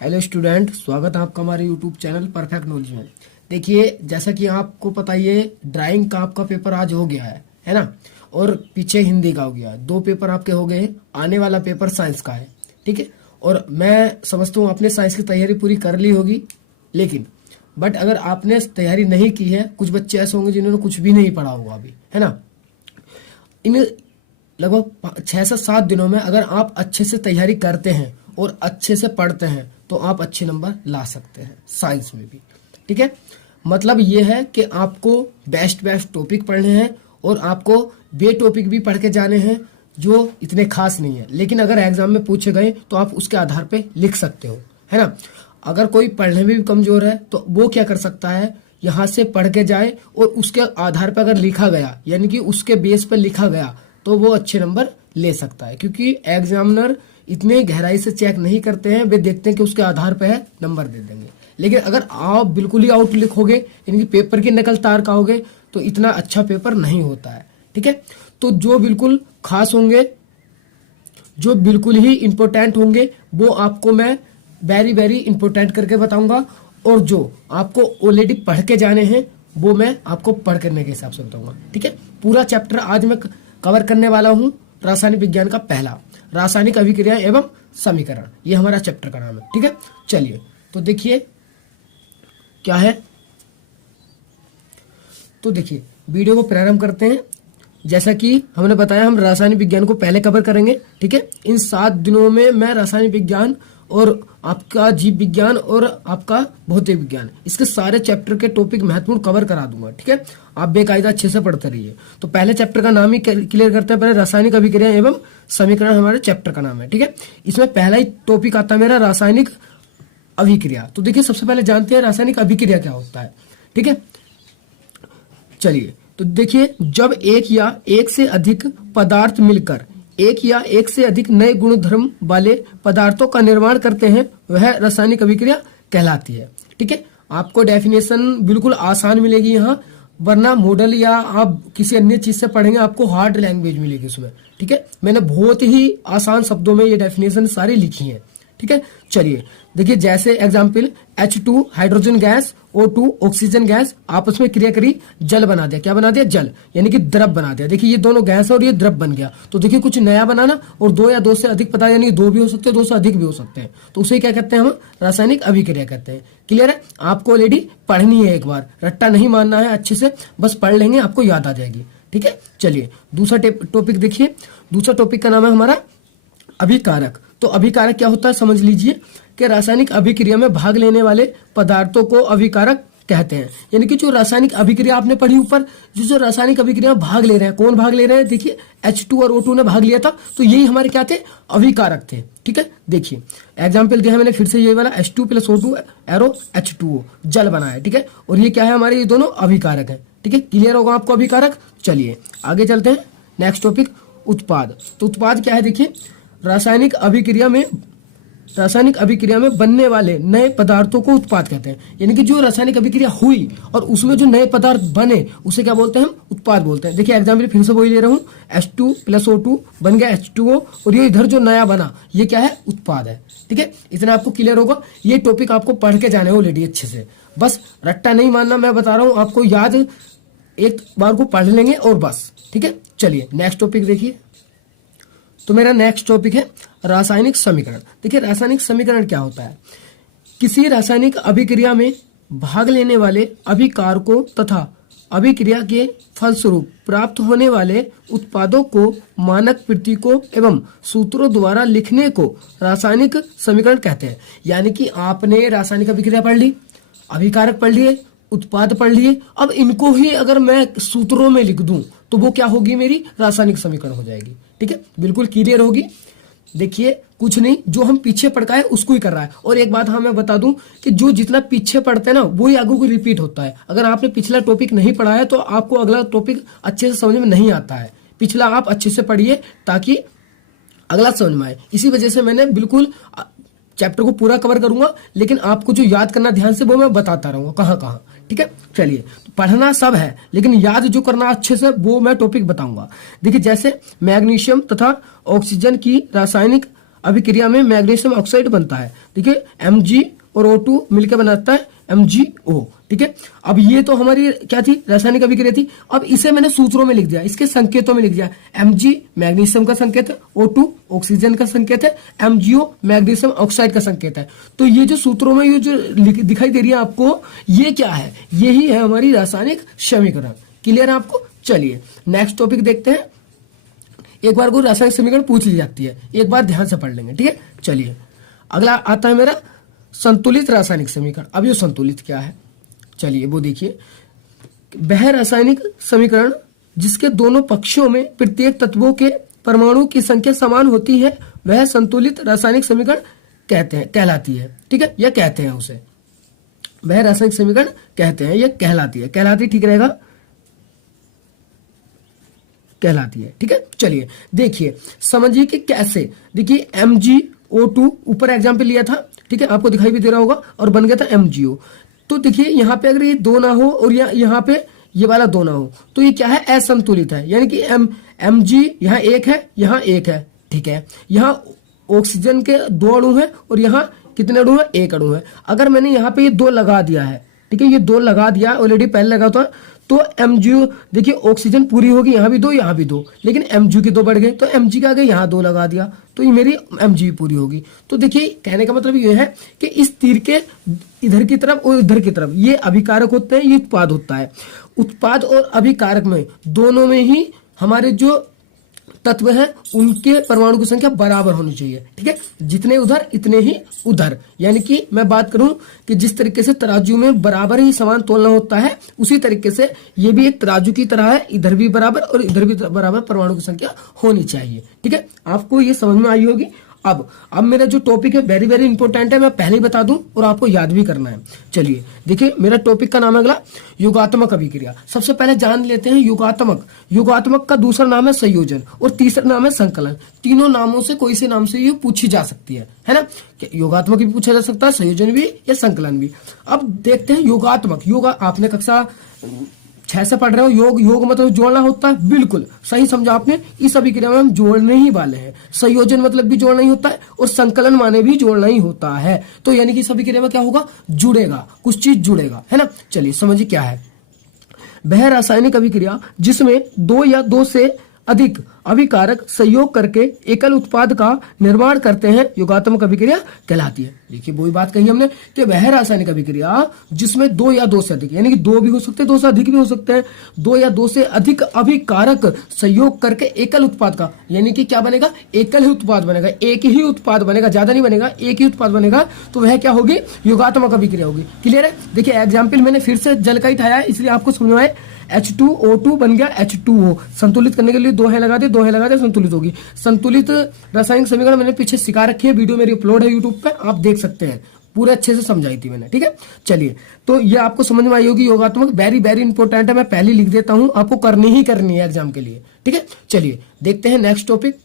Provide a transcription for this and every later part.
Hello student, स्वागत है आपका हमारे यूट्यूब चैनल परफेक्ट नॉलेज में। देखिए, जैसा कि आपको पता ही है, ड्राइंग का आपका पेपर आज हो गया है ना। और पीछे हिंदी का हो गया। दो पेपर आपके हो गए। आने वाला पेपर साइंस का है, ठीक है। और मैं समझता हूँ आपने साइंस की तैयारी पूरी कर ली होगी, लेकिन बट अगर आपने तैयारी नहीं की है, कुछ बच्चे ऐसे होंगे जिन्होंने कुछ भी नहीं पढ़ा हुआ अभी, है ना। इन लगभग 6 से 7 दिनों में अगर आप अच्छे से तैयारी करते हैं और अच्छे से पढ़ते हैं तो आप अच्छे नंबर ला सकते हैं साइंस में भी, ठीक है। मतलब ये है कि आपको बेस्ट टॉपिक पढ़ने हैं और आपको वे टॉपिक भी पढ़ के जाने हैं जो इतने खास नहीं है, लेकिन अगर एग्जाम में पूछे गए तो आप उसके आधार पे लिख सकते हो, है ना। अगर कोई पढ़ने में भी कमजोर है तो वो क्या कर सकता है, यहाँ से पढ़ के जाए और उसके आधार पर अगर लिखा गया, यानी कि उसके बेस पर लिखा गया, तो वो अच्छे नंबर ले सकता है। क्योंकि एग्जामिनर इतने गहराई से चेक नहीं करते हैं, वे देखते हैं कि उसके आधार पर है, नंबर दे देंगे। लेकिन अगर आप बिल्कुल ही आउट लिखोगे, यानी कि पेपर की नकल तार का होगे, तो इतना अच्छा पेपर नहीं होता है, ठीक है। तो जो बिल्कुल खास होंगे, जो बिल्कुल ही इंपॉर्टेंट होंगे, वो आपको मैं वेरी इंपॉर्टेंट करके बताऊंगा, और जो आपको ऑलरेडी पढ़ के जाने हैं वो मैं आपको पढ़ करने के हिसाब से बताऊंगा, ठीक है। पूरा चैप्टर आज मैं कवर करने वाला हूं। रासायनिक विज्ञान का पहला, रासायनिक अभिक्रिया एवं समीकरण, ये हमारा चैप्टर का नाम है, ठीक है। चलिए तो देखिए क्या है। तो देखिए, वीडियो को प्रारंभ करते हैं। जैसा कि हमने बताया, हम रासायनिक विज्ञान को पहले कवर करेंगे, ठीक है। इन 7 दिनों में मैं रासायनिक विज्ञान और आपका जीव विज्ञान और आपका भौतिक विज्ञान, इसके सारे चैप्टर के टॉपिक महत्वपूर्ण कवर करा दूंगा, ठीक है। आप बेकायदा अच्छे से पढ़ते रहिए। तो पहले चैप्टर का नाम ही क्लियर करते हैं। पहले रासायनिक अभिक्रिया एवं समीकरण हमारे चैप्टर का नाम है, ठीक है। इसमें पहला ही टॉपिक आता है मेरा रासायनिक अभिक्रिया। तो देखिए, सबसे पहले जानते हैं रासायनिक अभिक्रिया क्या होता है, ठीक है। चलिए तो देखिए, जब एक या एक से अधिक पदार्थ मिलकर एक या एक से अधिक नए गुणधर्म वाले पदार्थों का निर्माण करते हैं, वह रासायनिक अभिक्रिया कहलाती है, ठीक है। आपको डेफिनेशन बिल्कुल आसान मिलेगी यहाँ, वरना मॉडल या आप किसी अन्य चीज से पढ़ेंगे आपको हार्ड लैंग्वेज मिलेगी उसमें, ठीक है। मैंने बहुत ही आसान शब्दों में ये डेफिनेशन सारी लिखी है, ठीक है। चलिए देखिए, जैसे example H2 hydrogen gas, O2 oxygen gas आपस में क्रिया करी, जल बना दिया। क्या बना दिया? जल, यानी कि द्रव बना दिया। देखिए, ये दोनों गैस है और ये द्रव बन गया। तो देखिए, कुछ नया बनाना, और 2 या 2 से अधिक पदार्थ, यानी 2 भी हो सकते हैं, 2 से अधिक भी हो सकते हैं, तो उसे क्या कहते हैं हम? रासायनिक अभिक्रिया कहते हैं। क्लियर है? आपको ऑलरेडी पढ़नी है, एक बार रट्टा नहीं मानना है, अच्छे से बस पढ़ लेंगे, आपको याद आ जाएगी, ठीक है। चलिए दूसरा टॉपिक देखिए। दूसरा टॉपिक का नाम है हमारा अभिकारक। तो अभिकारक क्या होता है समझ लीजिए, कि रासायनिक अभिक्रिया में भाग लेने वाले पदार्थों को अभिकारक कहते हैं। यानी कि जो रासायनिक अभिक्रिया आपने पढ़ी ऊपर, जो रासायनिक अभिक्रिया में भाग ले रहे हैं, कौन भाग ले रहे हैं? देखिए, H2 और O2 ने भाग लिया था, तो यही हमारे क्या थे? अभिकारक थे, ठीक है। देखिए एग्जाम्पल दिया है मैंने फिर से, यही वाला H2 + O2 एरो H2O, जल बना है, ठीक है। और ये क्या है हमारे? ये दोनों अभिकारक है, ठीक है। क्लियर होगा आपको अभिकारक? चलिए आगे चलते हैं। नेक्स्ट टॉपिक, उत्पाद। तो उत्पाद क्या है? देखिए, रासायनिक अभिक्रिया में बनने वाले नए पदार्थों को उत्पाद कहते हैं। यानी कि जो रासायनिक अभिक्रिया हुई और उसमें जो नए पदार्थ बने, उसे क्या बोलते हैं? हम उत्पाद बोलते हैं। देखिए एग्जाम्पल फिर से वही ले रहा हूँ, H2 + O2 बन गया H2O, और ये इधर जो नया बना, ये क्या है? उत्पाद है, ठीक है। इतना आपको क्लियर होगा। ये टॉपिक आपको पढ़ के जाने ऑलरेडी अच्छे से, बस रट्टा नहीं मानना, मैं बता रहा हूँ आपको, याद एक बार को पढ़ लेंगे और बस, ठीक है। चलिए नेक्स्ट टॉपिक देखिए। तो मेरा नेक्स्ट टॉपिक है रासायनिक समीकरण। देखिए, रासायनिक समीकरण क्या होता है? किसी रासायनिक अभिक्रिया में भाग लेने वाले अभिकारकों तथा अभिक्रिया के फलस्वरूप प्राप्त होने वाले उत्पादों को मानक प्रतीकों एवं सूत्रों द्वारा लिखने को रासायनिक समीकरण कहते हैं। यानी कि आपने रासायनिक अभिक्रिया पढ़ ली, अभिकारक पढ़ लिए, उत्पाद पढ़ लिए, अब इनको ही अगर मैं सूत्रों में लिख दूं तो वो क्या होगी? मेरी रासायनिक समीकरण हो जाएगी, ठीक है। बिल्कुल क्लियर होगी। देखिए, कुछ नहीं, जो हम पीछे पढ़ का है उसको ही कर रहा है। और एक बात हाँ मैं बता दूं कि जो जितना पीछे पढ़ते हैं ना, वही आगे को रिपीट होता है। अगर आपने पिछला टॉपिक नहीं पढ़ा है तो आपको अगला टॉपिक अच्छे से समझ में नहीं आता है। पिछला आप अच्छे से पढ़िए ताकि अगला समझ में आए। इसी वजह से मैंने बिल्कुल चैप्टर को पूरा कवर करूंगा, लेकिन आपको जो याद करना ध्यान से वो मैं बताता रहूंगा कहाँ कहाँ, ठीक है। चलिए, तो पढ़ना सब है, लेकिन याद जो करना अच्छे से वो मैं टॉपिक बताऊंगा। देखिए, जैसे मैग्नीशियम तथा ऑक्सीजन की रासायनिक अभिक्रिया में मैग्नीशियम ऑक्साइड बनता है। देखिए Mg और O2 मिलकर बनाता है MgO। ठीक है, अब ये तो हमारी क्या थी, रासायनिक अभिक्रिया थी। अब इसे मैंने सूत्रों में लिख दिया, इसके संकेतों में लिख दिया। Mg मैग्नीशियम का संकेत है, O2 ऑक्सीजन का संकेत है, MgO मैग्नीशियम ऑक्साइड का संकेत है। तो ये जो सूत्रों में ये जो दिखाई दे रही है आपको, ये क्या है, यही है हमारी रासायनिक समीकरण। क्लियर है आपको? चलिए नेक्स्ट टॉपिक देखते हैं। एक बार को रासायनिक समीकरण पूछ ली जाती है, एक बार ध्यान से पढ़ लेंगे। ठीक है, चलिए अगला आता है मेरा संतुलित रासायनिक समीकरण। अब ये संतुलित क्या है, चलिए वो देखिए। वह रासायनिक समीकरण जिसके दोनों पक्षों में प्रत्येक तत्वों के परमाणु की संख्या समान होती है, वह संतुलित रासायनिक समीकरण कहलाती है। ठीक है, यह कहते हैं उसे, वह रासायनिक समीकरण कहते हैं, यह कहलाती है। कहलाती ठीक रहेगा, कहलाती है। ठीक है, चलिए देखिए समझिए कि कैसे। देखिए MgO2 ऊपर एग्जाम्पल लिया था, ठीक है, आपको दिखाई भी दे रहा होगा, और बन गया था MgO। तो देखिए यहाँ पे अगर ये दो ना हो और यहाँ पे ये वाला दो ना हो, तो ये क्या है, असंतुलित है। यानी कि Mg यहाँ एक है, यहाँ एक है। ठीक है, यहाँ ऑक्सीजन के दो अणु हैं और यहाँ कितने अणु है, एक अणु है। अगर मैंने यहाँ पे ये दो लगा दिया है, ठीक है, ये दो लगा दिया ऑलरेडी, पहले लगा था, तो MgO देखिए ऑक्सीजन पूरी होगी, यहाँ भी दो यहाँ भी दो, लेकिन MgO के दो बढ़ गए, तो Mg का आगे यहाँ दो लगा दिया, तो ये मेरी Mg पूरी होगी। तो देखिए कहने का मतलब ये है कि इस तीर के इधर की तरफ और इधर की तरफ ये अभिकारक होते हैं, ये उत्पाद होता है। उत्पाद और अभिकारक में दोनों में ही हमारे जो तत्व है उनके परमाणु की संख्या बराबर होनी चाहिए। ठीक है, जितने उधर इतने ही उधर। यानी कि मैं बात करूं कि जिस तरीके से तराजू में बराबर ही समान तोलना होता है, उसी तरीके से ये भी एक तराजू की तरह है, इधर भी बराबर और इधर भी बराबर परमाणु की संख्या होनी चाहिए। ठीक है, आपको ये समझ में आई होगी। अब मेरा जो टॉपिक है वेरी वेरी इंपॉर्टेंट है, मैं पहले ही बता दूं और आपको याद भी करना है। चलिए देखिए मेरा टॉपिक का नाम है अगला युगात्मक अभिक्रिया। सबसे पहले जान लेते हैं युगात्मक। युगात्मक का दूसरा नाम है संयोजन और तीसरा नाम है संकलन। तीनों नामों से कोई से नाम से ये पूछी जा सकती है ना। योगात्मक भी पूछा जा सकता है, संयोजन भी या संकलन भी। अब देखते हैं योगात्मक। योग आपने कक्षा 6 से पढ़ रहे हो, योग मतलब जोड़ना होता है, बिल्कुल सही समझा आपने। इस अभिक्रिया में हम जोड़ने ही वाले हैं। संयोजन मतलब भी जोड़ना ही होता है और संकलन माने भी जोड़ना ही होता है। तो यानी कि इस अभिक्रिया में क्या होगा, जुड़ेगा, कुछ चीज जुड़ेगा, है ना। चलिए समझिए क्या है। वह रासायनिक अभिक्रिया जिसमें दो या दो से अधिक अभिकारक सहयोग करके एकल उत्पाद का निर्माण करते हैं, योगात्मक अभिक्रिया कहलाती है। देखिए वही बात कही हमने कि वह रासायनिक अभिक्रिया जिसमें दो या दो से अधिक, यानी कि दो भी हो सकते हैं, दो से अधिक भी हो सकते हैं, दो या दो से अधिक अभिकारक सहयोग करके एकल उत्पाद का, यानी कि क्या बनेगा, एकल ही उत्पाद बनेगा, एक ही उत्पाद बनेगा, ज्यादा नहीं बनेगा, एक ही उत्पाद बनेगा, तो वह क्या होगी, योगात्मक अभिक्रिया होगी। क्लियर है। देखिए एग्जाम्पल मैंने फिर से जल का ही उठाया, इसलिए आपको समझ में आए। H2O2 बन गया H2O। संतुलित करने के लिए दो है लगा दे, दो है लगा दे, संतुलित होगी। संतुलित रासायनिक समीकरण मैंने पीछे सिखा रखी है, वीडियो मेरी अपलोड है यूट्यूब पे, आप देख सकते हैं, पूरे अच्छे से समझाई थी मैंने। ठीक है, चलिए तो ये आपको समझ में आई होगी। योगात्मक वेरी वेरी इंपॉर्टेंट है, मैं पहले लिख देता हूं, आपको करनी ही करनी है एग्जाम के लिए। ठीक है, चलिए देखते हैं नेक्स्ट टॉपिक।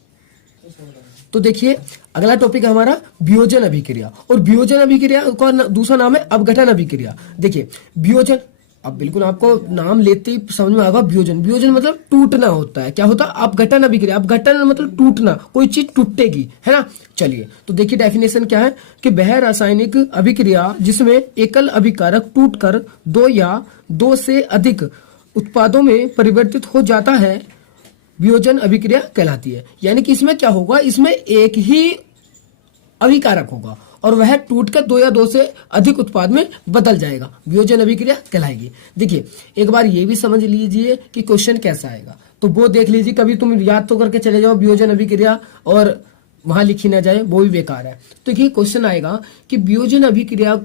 तो देखिए अगला टॉपिक है हमारा वियोजन अभिक्रिया, और वियोजन अभिक्रिया का दूसरा नाम है अपघटन अभिक्रिया। देखिए वियोजन, अब बिल्कुल आपको नाम लेते ही समझ में आएगा, वियोजन। वियोजन मतलब टूटना होता है। क्या होता है, अपघटन अभिक्रिया। अपघटन मतलब टूटना, कोई चीज टूटेगी, है ना। चलिए तो देखिए डेफिनेशन क्या है कि वह रासायनिक अभिक्रिया जिसमें एकल अभिकारक टूटकर दो या दो से अधिक उत्पादों में परिवर्तित हो जाता है, वियोजन अभिक्रिया कहलाती है। यानी कि इसमें क्या होगा, इसमें एक ही अभिकारक होगा और वह टूटकर दो या दो से अधिक उत्पाद में बदल जाएगा, वियोजन अभिक्रिया कहलाएगी। देखिए एक बार ये भी समझ लीजिए कि क्वेश्चन कैसा आएगा, तो वो देख लीजिए। कभी तुम याद तो करके चले जाओ वियोजन अभिक्रिया और वहां लिखी ना जाए, वो भी बेकार है। तो ये क्वेश्चन आएगा कि वियोजन अभिक्रिया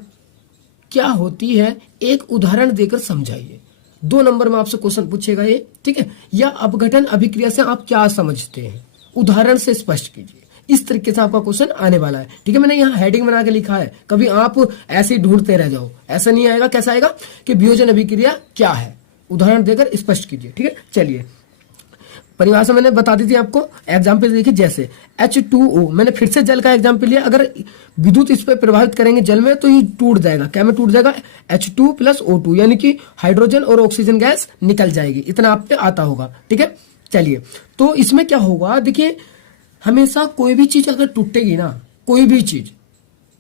क्या होती है, एक उदाहरण देकर समझाइए। 2 नंबर में आपसे क्वेश्चन पूछेगा ये, ठीक है। या अपघटन अभिक्रिया से आप क्या समझते हैं, उदाहरण से स्पष्ट कीजिए। इस तरीके से आपका क्वेश्चन आने वाला है। ठीक है, मैंने यहाँ हेडिंग बना के लिखा है, कभी आप ऐसे ही ढूंढते रह जाओ, ऐसा नहीं आएगा। कैसा आएगा कि वियोजन अभिक्रिया क्या है, उदाहरण देकर स्पष्ट कीजिए। ठीक है, चलिए परिभाषा मैंने बता दी थी आपको, एग्जाम्पल देखिए। जैसे H2O, मैंने फिर से जल का एग्जाम्पल लिया। अगर विद्युत इस पर प्रभावित करेंगे जल में, तो ये टूट जाएगा। क्या में टूट जाएगा, H2 + O2, यानी कि हाइड्रोजन और ऑक्सीजन गैस निकल जाएगी। इतना आप पे आता होगा। ठीक है, चलिए तो इसमें क्या होगा, देखिए हमेशा कोई भी चीज अगर टूटेगी ना, कोई भी चीज,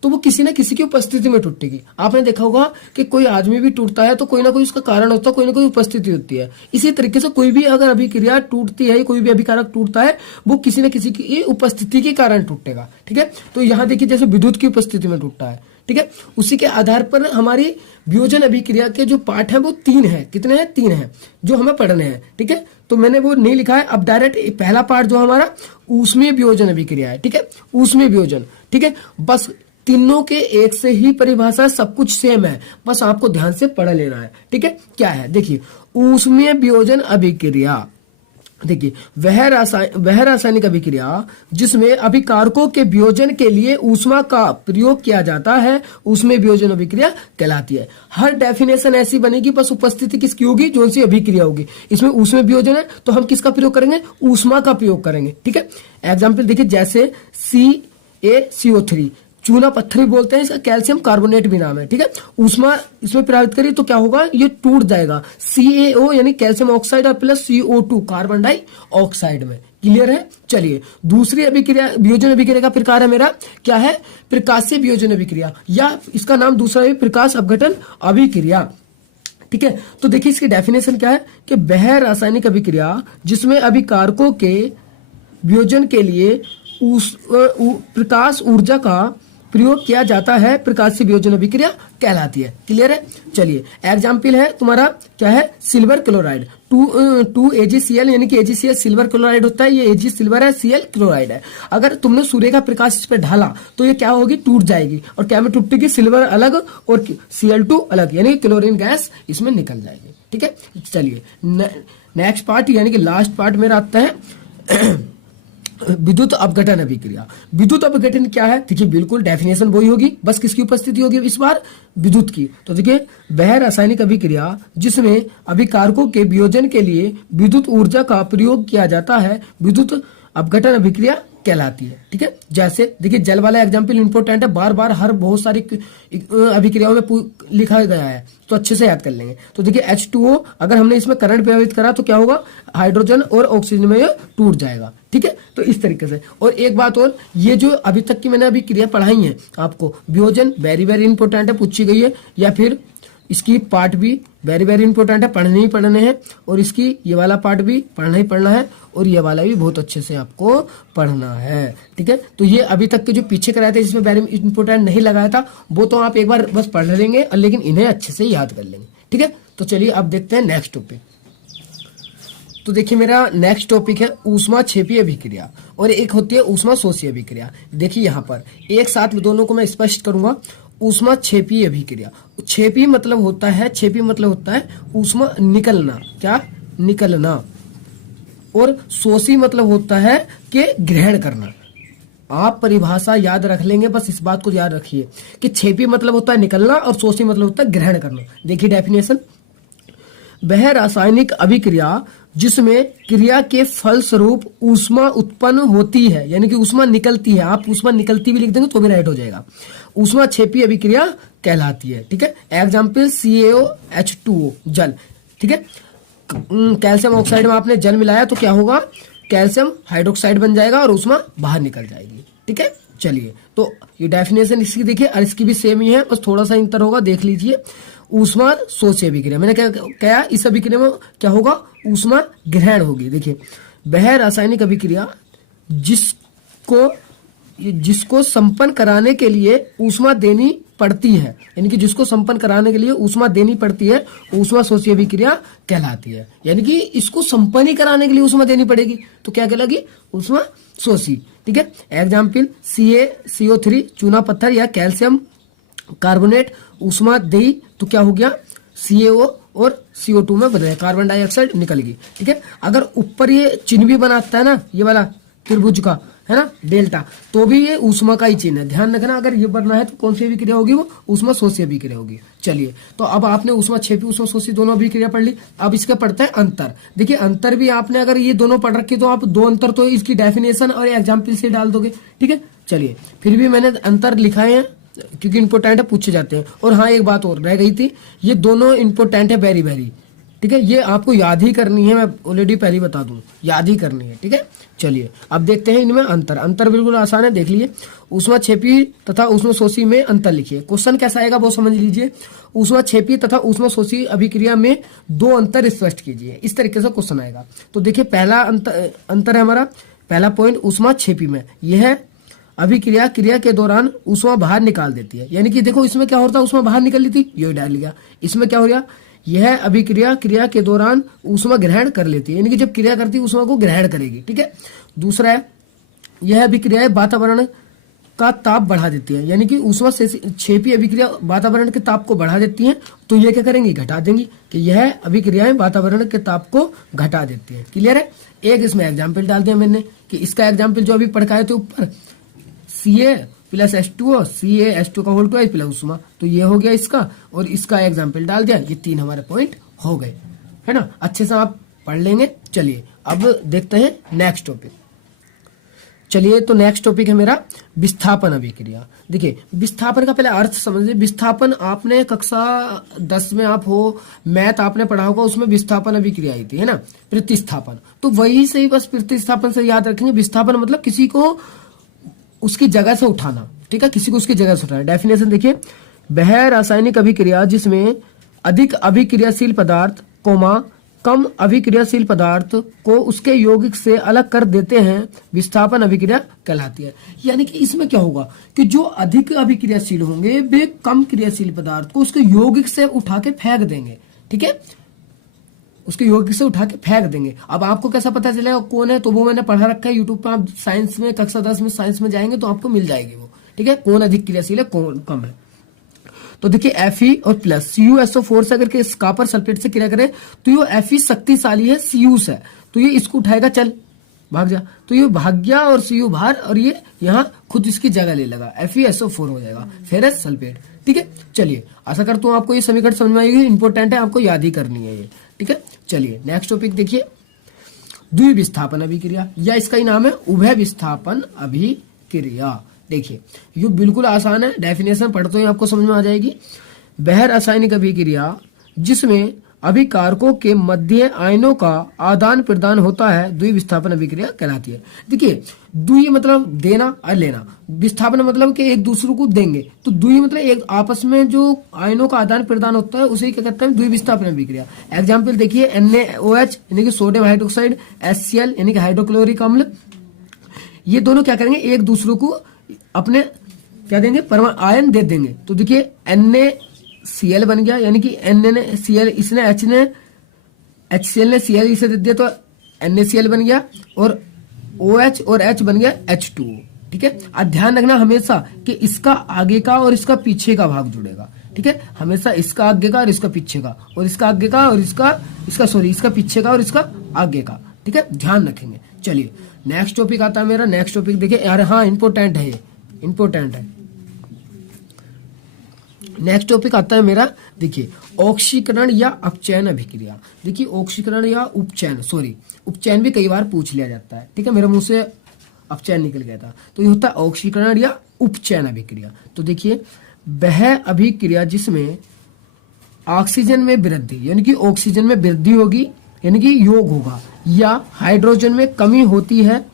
तो वो किसी ना किसी की उपस्थिति में टूटेगी। आपने देखा होगा कि कोई आदमी भी टूटता है तो कोई ना कोई उसका कारण होता है, कोई ना कोई उपस्थिति होती है। इसी तरीके से कोई भी अगर अभिक्रिया टूटती है, कोई भी अभिकारक टूटता है, वो किसी न किसी की उपस्थिति के कारण टूटेगा। ठीक है, तो यहाँ देखिए जैसे विद्युत की उपस्थिति में टूटता है। ठीक है, उसी के आधार पर हमारी वियोजन अभिक्रिया के जो पार्ट है वो 3 है। कितने हैं? 3 है जो हमें पढ़ने हैं। ठीक है, तो मैंने वो नहीं लिखा है। अब डायरेक्ट पहला पार्ट जो हमारा ऊष्मीय वियोजन अभिक्रिया है। ठीक है, ऊष्मीय वियोजन। ठीक है, बस तीनों के एक से ही परिभाषा, सब कुछ सेम है, बस आपको ध्यान से पढ़ लेना है। ठीक है, क्या है देखिए, ऊष्मीय वियोजन अभिक्रिया। देखिए वह रासायनिक अभिक्रिया जिसमें अभिकारकों के वियोजन के लिए ऊष्मा का प्रयोग किया जाता है, उसमें वियोजन अभिक्रिया कहलाती है। हर डेफिनेशन ऐसी बनेगी, बस उपस्थिति किसकी होगी? जो सी अभिक्रिया होगी। इसमें ऊष्मीय वियोजन है तो हम किसका प्रयोग करेंगे? ऊष्मा का प्रयोग करेंगे। ठीक है, एग्जाम्पल देखिए जैसे CaCO3, चूना पत्थर भी बोलते हैं, इसका कैल्शियम कार्बोनेट भी नाम है। ठीक है, ऊष्मा इसमें प्रभावित करिए तो क्या होगा? ये टूट जाएगा। CaO यानी कैल्शियम ऑक्साइड और प्लस CO2 कार्बन डाइऑक्साइड में। क्लियर है? चलिए दूसरी अभिक्रिया, वियोजन अभिक्रिया का प्रकार है मेरा क्या है? प्रकाशीय वियोजन अभिक्रिया, या इसका नाम दूसरा है प्रकाश अपघटन अभिक्रिया। ठीक है, तो देखिए इसकी डेफिनेशन क्या है कि वह रासायनिक अभिक्रिया जिसमें अभिकारकों के वियोजन के लिए प्रकाश ऊर्जा का प्रयोग किया जाता है, प्रकाशीय वियोजन अभिक्रिया कहलाती है। क्लियर है? चलिए एग्जाम्पल है तुम्हारा क्या है? सिल्वर क्लोराइड, 2AgCl यानी कि AgCl सिल्वर क्लोराइड होता है, ये Ag सिल्वर है, Cl क्लोराइड है। अगर तुमने सूर्य का प्रकाश इस पे ढाला तो ये क्या होगी? टूट जाएगी। और क्या में टूटेगी? सिल्वर अलग और Cl2 अलग, यानी क्लोरीन गैस इसमें निकल जाएगी। ठीक है, चलिए नेक्स्ट पार्ट यानी कि लास्ट पार्ट मेरा आता है विद्युत अपघटन अभिक्रिया। विद्युत अपघटन क्या है? देखिए बिल्कुल डेफिनेशन वही होगी, बस किसकी उपस्थिति होगी इस बार? विद्युत की। तो देखिए वह रासायनिक अभिक्रिया जिसमें अभिकारकों के वियोजन के लिए विद्युत ऊर्जा का प्रयोग किया जाता है, विद्युत अपघटन अभिक्रिया कहलाती है। ठीक है, जैसे देखिए जल वाला एग्जाम्पल इंपोर्टेंट है, बार बार हर बहुत सारी अभिक्रियाओं में लिखा गया है, तो अच्छे से याद कर लेंगे। तो देखिए H2O अगर हमने इसमें करंट प्रभावित करा तो क्या होगा? हाइड्रोजन और ऑक्सीजन में ये टूट जाएगा। ठीक है, तो इस तरीके से। और एक बात और, ये जो अभी तक की मैंने अभी क्रिया पढ़ाई है आपको, वियोजन वेरी वेरी इंपॉर्टेंट है, पूछी गई है, या फिर इसकी पार्ट भी वेरी वेरी इंपॉर्टेंट है, पढ़ने ही पढ़ने हैं। और इसकी ये वाला पार्ट भी पढ़ना ही पढ़ना है, और ये वाला भी बहुत अच्छे से आपको पढ़ना है। ठीक है, तो ये अभी तक के जो पीछे कराए थे जिसमें वेरी इंपॉर्टेंट नहीं लगाया था, वो तो आप एक बार बस पढ़ लेंगे, लेकिन इन्हें अच्छे से याद कर लेंगे। ठीक है, तो चलिए अब देखते हैं नेक्स्ट टॉपिक। तो देखिए मेरा नेक्स्ट टॉपिक है ऊष्मा क्षेपीय अभिक्रिया, और एक होती है ऊष्मा शोषीय अभिक्रिया। देखिए यहाँ पर एक साथ दोनों को मैं स्पष्ट करूंगा। ऊष्मा क्षेपीय अभिक्रिया, क्षेपी मतलब होता है ऊष्मा निकलना, क्या? निकलना। और शोषी मतलब होता है कि ग्रहण करना। आप परिभाषा याद रख लेंगे, बस इस बात को याद रखिए कि क्षेपी मतलब होता है निकलना और शोषी मतलब होता है ग्रहण करना। देखिए डेफिनेशन, वह रासायनिक अभिक्रिया जिसमें क्रिया के फलस्वरूप ऊष्मा उत्पन्न होती है, यानी कि ऊष्मा निकलती है। आप ऊष्मा निकलती भी लिख देंगे तो भी राइट हो जाएगा। ऊष्मा क्षेपीय अभिक्रिया कहलाती है। ठीक है, एग्जाम्पल CaOH2O जल। ठीक है, कैल्शियम ऑक्साइड में आपने जल मिलाया तो क्या होगा? कैल्शियम हाइड्रोक्साइड बन जाएगा और ऊष्मा बाहर निकल जाएगी। ठीक है, चलिए तो ये डेफिनेशन इसकी देखिए, और इसकी भी सेम ही है, बस थोड़ा सा अंतर होगा, देख लीजिए। ऊष्मा शोषीय अभिक्रिया, मैंने क्या इस अभिक्रिया में क्या होगा? ऊष्मा ग्रहण होगी। देखिए वह रासायनिक अभिक्रिया जिसको संपन्न कराने के लिए ऊष्मा देनी पड़ती है, यानी कि जिसको संपन्न कराने के लिए ऊष्मा देनी पड़ती है, ऊष्मा शोषीय अभिक्रिया कहलाती है। यानी कि इसको संपन्न ही कराने के लिए ऊष्मा देनी पड़ेगी तो क्या कहलाएगी? ऊष्मा शोषी। ठीक है, एग्जाम्पल CaCO3 चूना पत्थर या कैल्शियम कार्बोनेट ऊष्मा दी तो क्या हो गया? CaO और CO2 में बदले, कार्बन डाइऑक्साइड निकल गई। ठीक है, अगर ऊपर ये चिन्ह भी बनाता है ना, ये वाला त्रिभुज का है ना, डेल्टा, तो भी ये ऊष्मा का ही चिन्ह है। ध्यान रखना, अगर ये बनना है तो कौन सी अभिक्रिया होगी? वो ऊष्मा शोषी अभिक्रिया होगी। चलिए, तो अब आपने ऊष्मा क्षेपी ऊष्मा शोषी दोनों अभिक्रिया पढ़ ली। अब इसका पढ़ता है अंतर। देखिए अंतर भी आपने अगर ये दोनों पढ़ रखे तो आप दो अंतर तो इसकी डेफिनेशन और एग्जाम्पल से डाल दोगे। ठीक है, चलिए फिर भी मैंने अंतर लिखाए हैं क्योंकि इंपोर्टेंट है, पूछे जाते हैं। और हाँ एक बात और रह गई थी, ये दोनों इंपोर्टेंट है वेरी वेरी। ठीक है, ये आपको याद ही करनी है, मैं ऑलरेडी पहले ही बता दूं, याद ही करनी है। ठीक है, चलिए अब देखते हैं इनमें अंतर। अंतर बिल्कुल आसान है, देख लीजिए। ऊष्माक्षेपी तथा ऊष्मशोषी में अंतर लिखिए। क्वेश्चन कैसा आएगा वो समझ लीजिए। ऊष्माक्षेपी तथा ऊष्मशोषी अभिक्रिया में दो अंतर स्पष्ट कीजिए, इस तरीके से क्वेश्चन आएगा। तो देखिए पहला अंतर है हमारा, पहला पॉइंट ऊष्माक्षेपी में, यह अभिक्रिया क्रिया के दौरान ऊष्मा बाहर निकाल देती है। यानी कि देखो इसमें क्या होता है, ऊष्मा बाहर निकल ली थी, ये डाल लिया। इसमें क्या हो गया, यह अभिक्रिया क्रिया के दौरान ऊष्मा ग्रहण कर लेती है, यानी कि जब क्रिया करती है ऊष्मा को ग्रहण करेगी। ठीक है, दूसरा है, यह अभिक्रिया वातावरण का ताप बढ़ा देती है, यानी कि ऊष्मा से क्षेपी अभिक्रिया वातावरण के ताप को बढ़ा देती है, तो ये क्या करेंगी, घटा देंगी, कि यह अभिक्रियाएं वातावरण के ताप को घटा देती है। क्लियर है। एक इसमें एग्जाम्पल डाल दिया मैंने, कि इसका एग्जाम्पल जो अभी पढ़ाए थे ऊपर, Ca प्लस H2O, CaH2 का होल ट्वाइस प्लस ऊष्मा, तो ये हो गया इसका, और इसका एग्जाम्पल डाल दिया। ये तीन हमारे पॉइंट हो गए, है ना, अच्छे से आप पढ़ लेंगे। चलिए अब देखते हैं नेक्स्ट टॉपिक। चलिए तो नेक्स्ट टॉपिक है मेरा विस्थापन अभिक्रिया। देखिए विस्थापन का पहले अर्थ समझिए। विस्थापन आपने कक्षा 10 में आप हो, मैथ आपने पढ़ा होगा, उसमें विस्थापन अभिक्रिया आई थी, है ना, प्रतिस्थापन। तो वही से ही बस प्रतिस्थापन से याद रखेंगे। विस्थापन मतलब किसी को उसकी जगह से उठाना। ठीक है, किसी को उसकी जगह से उठाना। डेफिनेशन देखिए, वह रासायनिक अभिक्रिया जिसमें अधिक अभिक्रियाशील पदार्थ कोमा कम अभिक्रियाशील पदार्थ को उसके यौगिक से अलग कर देते हैं, विस्थापन अभिक्रिया कहलाती है। यानी कि इसमें क्या होगा कि जो अधिक अभिक्रियाशील होंगे वे कम क्रियाशील पदार्थ को उसके यौगिक से उठा के फेंक देंगे। ठीक है, उसके यौगिक से उठा के फेंक देंगे। अब आपको कैसा पता चलेगा कौन है, तो वो मैंने पढ़ा रखा है यूट्यूब पर। आप साइंस में कक्षा 10 में साइंस में जाएंगे तो आपको मिल जाएगी वो। ठीक है, कौन अधिक क्रियाशील है कौन कम है। तो देखिए Fe और प्लस CuSO4 से अगर के कॉपर सल्फेट से क्रिया करें तो ये Fe शक्तिशाली है Cu से, तो ये इसको उठाएगा, चल भाग जा, तो ये भाग गया और Cu बाहर, और ये यहाँ खुद इसकी जगह ले लगा, FeSO4 हो जाएगा, फेरस सल्फेट। ठीक है, चलिए आशा करता हूँ आपको ये समीकरण समझ में आएगी। इंपॉर्टेंट है, आपको याद ही करनी है ये। ठीक है, चलिए नेक्स्ट टॉपिक देखिए, द्विविस्थापन अभिक्रिया, या इसका ही नाम है उभय विस्थापन अभिक्रिया। देखिए ये बिल्कुल आसान है, डेफिनेशन पढ़ते ही आपको समझ में आ जाएगी। वह रासायनिक अभिक्रिया जिसमें अभिकारकों के मध्य आयनों का आदान प्रदान होता है, द्विविस्थापन अभिक्रिया कहलाती है। देखिए द्वि मतलब देना और लेना, विस्थापन मतलब कि एक दूसरे को देंगे, तो द्वि मतलब एक आपस में जो आयनों का आदान प्रदान होता है उसे क्या कहते हैं, द्विविस्थापन अभिक्रिया। एग्जाम्पल देखिए NaOH यानी कि सोडियम हाइड्रोक्साइड, HCl यानी कि हाइड्रोक्लोरिक अम्ल, ये दोनों क्या करेंगे, एक दूसरे को अपने क्या देंगे, परमाणु आयन दे देंगे। तो देखिए NaCl बन गया, यानी कि Na ने Cl, इसने H ने HCl ने Cl इसे दे दिया, तो NaCl बन गया, और OH और H बन गया H2O। ठीक है, अब ध्यान रखना हमेशा कि इसका आगे का और इसका पीछे का भाग जुड़ेगा। ठीक है, हमेशा इसका आगे का और इसका पीछे का, और इसका आगे का और इसका पीछे का और इसका आगे का। ठीक है, ध्यान रखेंगे। चलिए नेक्स्ट टॉपिक आता है मेरा। नेक्स्ट टॉपिक देखिए यार, हाँ इंपॉर्टेंट है, ये इंपॉर्टेंट है। नेक्स्ट टॉपिक आता है मेरा, देखिए ऑक्सीकरण या अपचयन अभिक्रिया। देखिए ऑक्सीकरण या उपचयन, सॉरी उपचयन भी कई बार पूछ लिया जाता है। ठीक है, मेरे मुंह से अपचयन निकल गया था, तो ये होता है ऑक्सीकरण या उपचयन अभिक्रिया। तो देखिए वह अभिक्रिया जिसमें ऑक्सीजन में वृद्धि, यानी कि ऑक्सीजन में वृद्धि होगी, यानी कि योग होगा, या हाइड्रोजन में कमी होती है,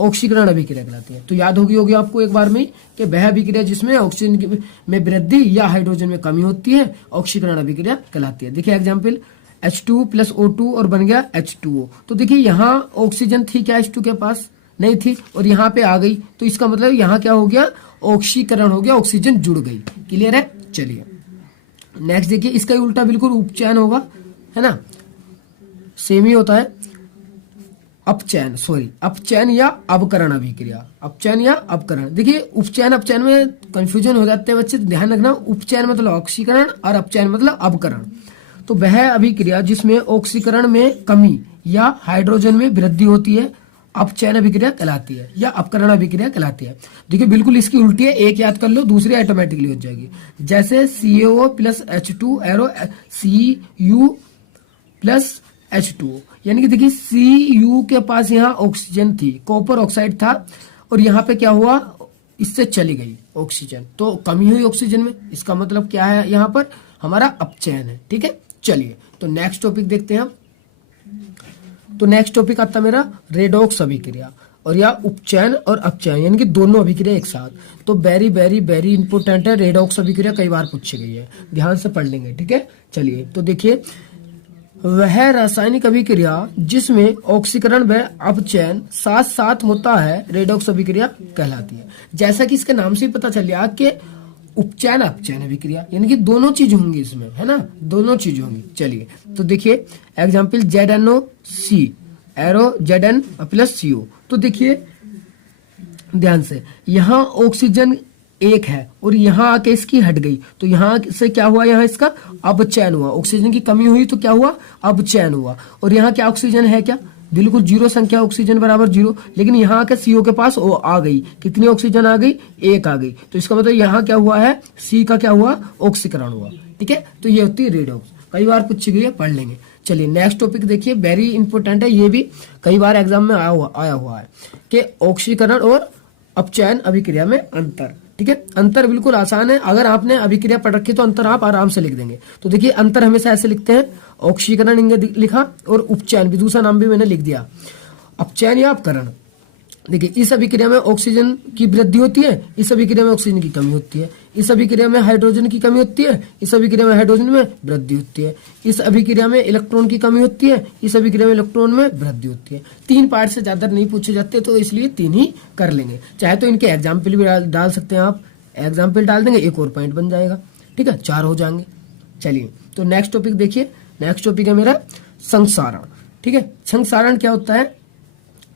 ऑक्सीकरण अभिक्रिया कहलाती है। तो याद होगी आपको एक बार में कि वह अभिक्रिया जिसमें ऑक्सीजन में वृद्धि या हाइड्रोजन में कमी होती है, ऑक्सीकरण अभिक्रिया कहलाती है। देखिए एग्जांपल H2 प्लस O2 और बन गया H2O। तो देखिए यहाँ ऑक्सीजन थी क्या H2 के पास, नहीं थी, और यहाँ पे आ गई, तो इसका मतलब यहाँ क्या हो गया, ऑक्सीकरण हो गया, ऑक्सीजन जुड़ गई। क्लियर है। चलिए नेक्स्ट देखिए, इसका उल्टा बिल्कुल उपचयन होगा, है ना, सेम ही होता है, अपचयन या अवकरण अभिक्रिया, अपचयन या अवकरण। देखिए उपचयन अपचयन में कंफ्यूजन हो जाते हैं बच्चे, ध्यान रखना, उपचयन मतलब ऑक्सीकरण और अपचयन मतलब अवकरण। तो वह अभिक्रिया जिसमें ऑक्सीकरण में कमी या हाइड्रोजन में वृद्धि होती है, अपचयन अभिक्रिया कहलाती है या अपकरण अभिक्रिया कहलाती है। देखिए बिल्कुल इसकी उल्टी है, एक याद कर लो, दूसरी ऑटोमेटिकली हो जाएगी। जैसे CaO plus H2 arrow Cu plus H2O, यानी कि देखिए Cu के पास यहाँ ऑक्सीजन थी, कॉपर ऑक्साइड था, और यहाँ पे क्या हुआ, इससे चली गई ऑक्सीजन, तो कमी हुई ऑक्सीजन में। इसका मतलब क्या है, यहाँ पर हमारा अपचयन है। ठीक है, चलिए तो नेक्स्ट टॉपिक देखते हैं हम। तो नेक्स्ट टॉपिक आता है मेरा रेडॉक्स अभिक्रिया, और या उपचयन और अपचयन यानी कि दोनों अभिक्रिया एक साथ। तो वेरी वेरी वेरी इंपोर्टेंट है रेडॉक्स अभिक्रिया, कई बार पूछी गई है, ध्यान से पढ़ लेंगे, ठीक है। चलिए तो देखिए, वह रासायनिक अभिक्रिया जिसमें ऑक्सीकरण व अपचयन साथ साथ होता है रेडॉक्स अभिक्रिया कहलाती है। जैसा कि इसके नाम से ही पता चल गया कि उपचयन अपचयन अभिक्रिया यानी कि दोनों चीज होंगी इसमें, है ना, दोनों चीज होंगी। चलिए तो देखिए example ZnOC arrow Zn plus CO। तो देखिए ध्यान से, यहाँ ऑक्सीजन एक है और यहाँ आके इसकी हट गई, तो यहाँ से क्या हुआ, यहाँ इसका अपचयन हुआ, ऑक्सीजन की कमी हुई तो क्या हुआ, अपचयन हुआ। और यहाँ क्या ऑक्सीजन है क्या, बिल्कुल जीरो संख्या, ऑक्सीजन बराबर जीरो, लेकिन यहाँ आके CO के पास ओ आ गई, कितनी ऑक्सीजन आ गई, एक आ गई, तो इसका मतलब यहाँ क्या हुआ है, C का क्या हुआ, ऑक्सीकरण हुआ, ठीक है। तो ये होती है रेडॉक्स, कई बार पूछी गई है, पढ़ लेंगे। चलिए नेक्स्ट टॉपिक देखिए, वेरी इंपॉर्टेंट है, ये भी कई बार एग्जाम में आया हुआ है कि ऑक्सीकरण और अपचयन अभिक्रिया में अंतर, ठीक है। अंतर बिल्कुल आसान है, अगर आपने अभिक्रिया पढ़ रखी तो अंतर आप आराम से लिख देंगे। तो देखिए अंतर हमेशा ऐसे लिखते हैं, ऑक्सीकरण इनके लिखा और उपचयन भी, दूसरा नाम भी मैंने लिख दिया, अपचयन या अपकरण। देखिए इस अभिक्रिया में ऑक्सीजन की वृद्धि होती है, इस अभिक्रिया में ऑक्सीजन की कमी होती है, इस अभिक्रिया में हाइड्रोजन की कमी होती है, इस अभिक्रिया में हाइड्रोजन में वृद्धि होती है, इस अभिक्रिया में इलेक्ट्रॉन की कमी होती है, इस अभिक्रिया में इलेक्ट्रॉन में वृद्धि होती है। 3 पार्ट से ज्यादा नहीं पूछे जाते, तो इसलिए 3 ही कर लेंगे। चाहे तो इनके एग्जाम्पल भी डाल सकते हैं आप, एग्जाम्पल डाल देंगे, एक और पॉइंट बन जाएगा, ठीक है, 4 हो जाएंगे। चलिए तो नेक्स्ट टॉपिक देखिए, नेक्स्ट टॉपिक है मेरा संसारण, ठीक है। संसारण क्या होता है,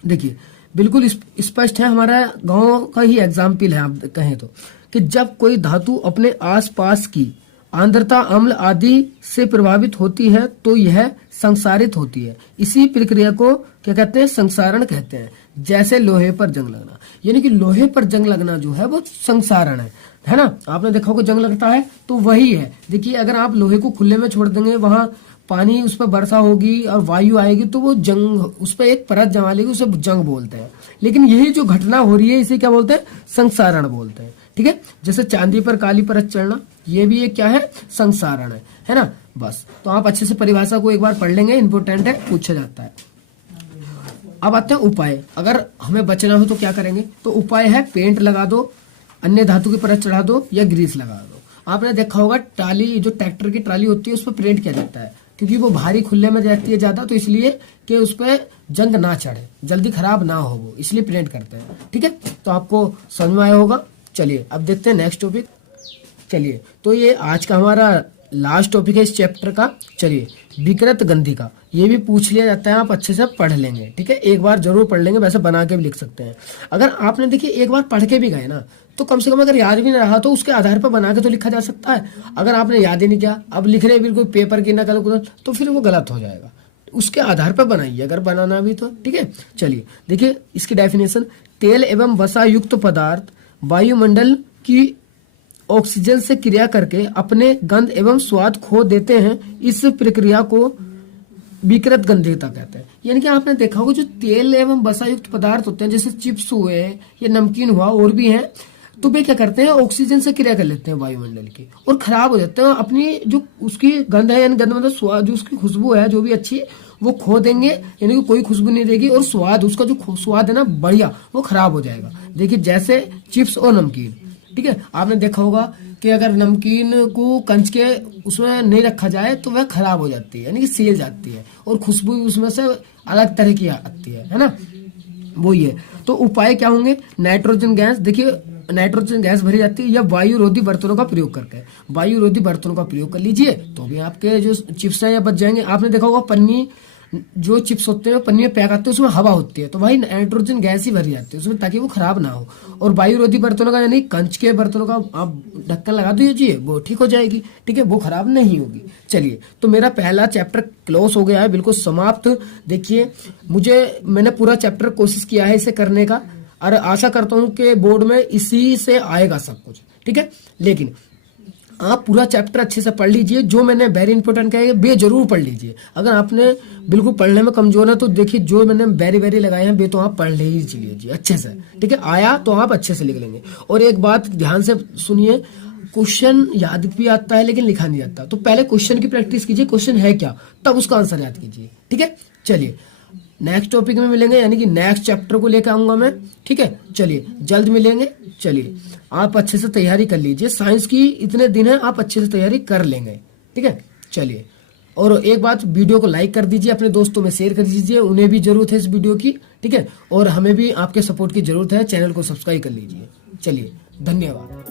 देखिए बिल्कुल स्पष्ट है, हमारा गांव का ही एग्जाम्पल है आप कहें तो, कि जब कोई धातु अपने आसपास की आर्द्रता, अम्ल आदि से प्रभावित होती है तो यह संसारित होती है। इसी प्रक्रिया को क्या कहते हैं, संसारण कहते हैं। जैसे लोहे पर जंग लगना, यानी कि लोहे पर जंग लगना जो है वो संसारण है ना। आपने देखा होगा जंग लगता है तो वही है। देखिए अगर आप लोहे को खुले में छोड़ देंगे, वहां पानी उस पर वर्षा होगी और वायु आएगी तो वो जंग, उस पर एक परत जमा लेगी, उसे जंग बोलते हैं। लेकिन यही जो घटना हो रही है इसे क्या बोलते हैं, संसारण बोलते हैं, ठीक है। जैसे चांदी पर काली परत चढ़ना, ये भी एक क्या है, संसारण है ना। बस तो आप अच्छे से परिभाषा को एक बार पढ़ लेंगे, इंपोर्टेंट है, पूछा जाता है। अब आते हैं उपाय, अगर हमें बचना हो तो क्या करेंगे, तो उपाय है पेंट लगा दो, अन्य धातु की परत चढ़ा दो या ग्रीस लगा दो। आपने देखा होगा ट्राली, जो ट्रैक्टर की ट्राली होती है उस पर पेंट किया जाता है, क्योंकि वो भारी खुले में रहती है ज्यादा, तो इसलिए कि उस पर जंग ना चढ़े, जल्दी खराब ना हो वो, इसलिए पेंट करते हैं, ठीक है। तो आपको समझ में आया होगा। चलिए अब देखते हैं नेक्स्ट टॉपिक। चलिए तो ये आज का हमारा लास्ट टॉपिक है इस चैप्टर का। चलिए विकृत गंधी का, ये भी पूछ लिया जाता है, आप अच्छे से पढ़ लेंगे, ठीक है, एक बार जरूर पढ़ लेंगे, वैसे बना के भी लिख सकते हैं। अगर आपने देखिए एक बार पढ़ के भी गए ना, तो कम से कम अगर याद भी नहीं रहा तो उसके आधार पर बना के तो लिखा जा सकता है। अगर आपने याद ही नहीं किया, अब लिख रहे बिल्कुल पेपर की नकल, तो फिर वो गलत हो जाएगा। उसके आधार पर बनाइए अगर बनाना भी तो, ठीक है। चलिए देखिए इसकी डेफिनेशन, तेल एवं वसा युक्त पदार्थ वायुमंडल की ऑक्सीजन से क्रिया करके अपने गंध एवं स्वाद खो देते हैं, इस प्रक्रिया को विकृत गंधीता कहते हैं। यानी कि आपने देखा होगा जो तेल एवं वसा युक्त पदार्थ होते हैं, जैसे चिप्स हुए या नमकीन हुआ और भी हैं, तो वे क्या करते हैं, ऑक्सीजन से क्रिया कर लेते हैं वायुमंडल की और खराब हो जाते हैं। अपनी जो उसकी गंध है, यानी गंध मतलब स्वाद, जो उसकी खुशबू है जो भी अच्छी, वो खो देंगे, यानी कि कोई खुशबू नहीं रहेगी, और स्वाद, उसका जो स्वाद है ना बढ़िया, वो खराब हो जाएगा। देखिए जैसे चिप्स और नमकीन, ठीक है, आपने देखा होगा कि अगर नमकीन को कंच के उसमें नहीं रखा जाए तो वह खराब हो जाती है, यानी कि सील जाती है, और खुशबू उसमें से अलग तरह की आती है ना, वो ये। तो उपाय क्या होंगे, नाइट्रोजन गैस, देखिए नाइट्रोजन गैस भरी जाती है, या वायु रोधी बर्तनों का प्रयोग करके, वायु रोधी बर्तनों का प्रयोग कर लीजिए तो भी आपके जो चिप्स हैं या बच जाएंगे। आपने देखा होगा पन्नी, जो चिप्स होते हैं पन्नी में पैक आते हैं, उसमें हवा होती है, तो भाई नाइट्रोजन गैस ही भरी जाती है उसमें, ताकि वो खराब ना हो। और वायु रोधी बर्तनों का, यानी कंच के बर्तनों का आप ढक्कन लगा दीजिए, वो ठीक हो जाएगी, ठीक है, वो खराब नहीं होगी। चलिए तो मेरा पहला चैप्टर क्लोज हो गया है, बिल्कुल समाप्त। देखिए मैंने पूरा चैप्टर कोशिश किया है इसे करने का, और आशा करता हूँ कि बोर्ड में इसी से आएगा सब कुछ, ठीक है। लेकिन आप पूरा चैप्टर अच्छे से पढ़ लीजिए, जो मैंने वेरी इंपॉर्टेंट कहा है वे जरूर पढ़ लीजिए। अगर आपने बिल्कुल पढ़ने में कमजोर है तो देखिए जो मैंने वेरी वेरी लगाए हैं वे तो आप पढ़ लीजिए अच्छे से, ठीक है, आया तो आप अच्छे से लिख लेंगे। और एक बात ध्यान से सुनिए, क्वेश्चन याद भी आता है लेकिन लिखा नहीं जाता, तो पहले क्वेश्चन की प्रैक्टिस कीजिए, क्वेश्चन है क्या, तब उसका आंसर याद कीजिए। ठीक है, चलिए नेक्स्ट टॉपिक में मिलेंगे, यानी कि नेक्स्ट चैप्टर को लेकर आऊंगा मैं। ठीक है, चलिए जल्द मिलेंगे। चलिए आप अच्छे से तैयारी कर लीजिए, साइंस की इतने दिन है, आप अच्छे से तैयारी कर लेंगे। ठीक है, चलिए और एक बात, वीडियो को लाइक कर दीजिए, अपने दोस्तों में शेयर कर दीजिए, उन्हें भी जरूरत है इस वीडियो की। ठीक है, और हमें भी आपके सपोर्ट की जरूरत है, चैनल को सब्सक्राइब कर लीजिए। चलिए धन्यवाद।